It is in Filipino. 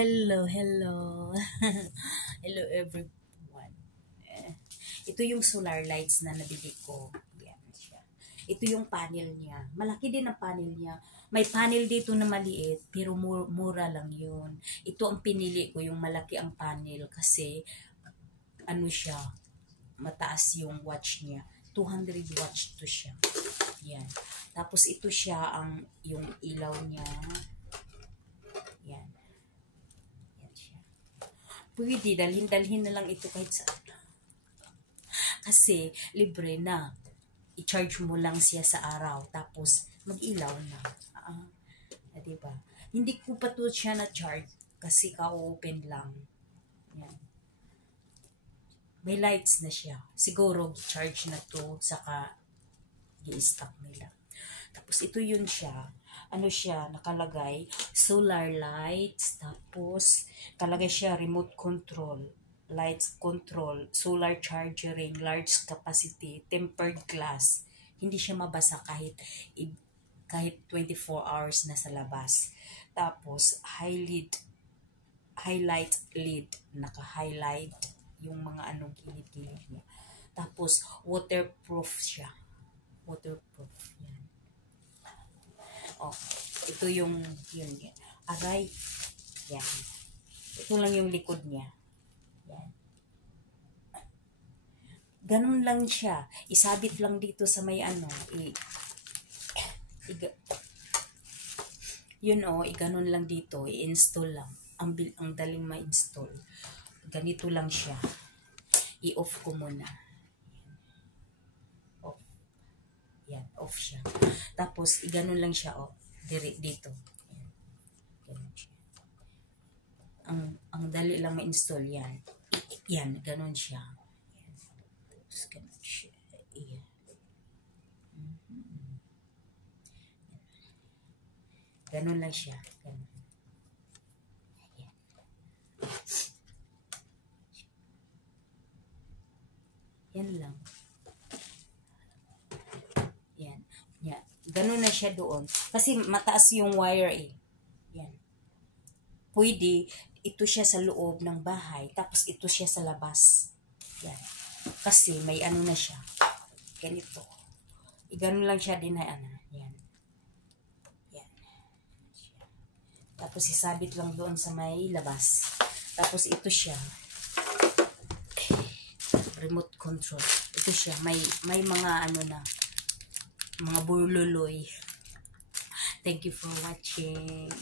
Hello, hello. Hello everyone. Ito yung solar lights na nabili ko. Yan siya. Ito yung panel niya. Malaki din ang panel niya. May panel dito na maliit, pero mura lang yun. Ito ang pinili ko, yung malaki ang panel kasi ano siya, mataas yung watch niya. 200 watts to siya. Yan. Tapos ito siya ang yung ilaw niya. Yan. Pwede, dalhin na lang ito kahit saan. Kasi, libre na. I-charge mo lang siya sa araw. Tapos, mag-ilaw na. Diba? Hindi ko pa to siya na-charge. Kasi ka-open lang. Yan. May lights na siya. Siguro, charge na to. Saka, i-stock nila. Tapos, ito yun siya. Ano siya, nakalagay, solar lights, tapos, kalagay siya, remote control, lights control, solar charging, large capacity, tempered glass. Hindi siya mabasa kahit 24 hours na sa labas. Tapos, highlight lid, naka-highlight yung mga anong kilid-kilid niya. Tapos, waterproof siya. Waterproof, yan. Oh, ito yung, yun. Aray. Yan. Ito lang yung likod niya. Yan. Ganun lang siya. Isabit lang dito sa may ano. Yun ganun lang dito. I-install lang. Ang daling ma-install. Ganito lang siya. I-off ko muna. Yan, off siya. Tapos, ganun lang siya, dito. Yan. Ganun siya. Ang dali lang ma-install yan. Yan, ganun siya. Yan. Tapos, ganun siya. Yan. Ganun lang siya. Ganun. Yan. Yan lang. Yan. Ganun na siya doon. Kasi mataas yung wire Yan. Pwede, ito siya sa loob ng bahay, tapos ito siya sa labas. Yan. Kasi may ano na siya. Ganito. Ganun lang siya din na Yan. Yan. Tapos isabit lang doon sa may labas. Tapos ito siya. Remote control. Ito siya. May mga ano na. Mga burluloy. Thank you for watching.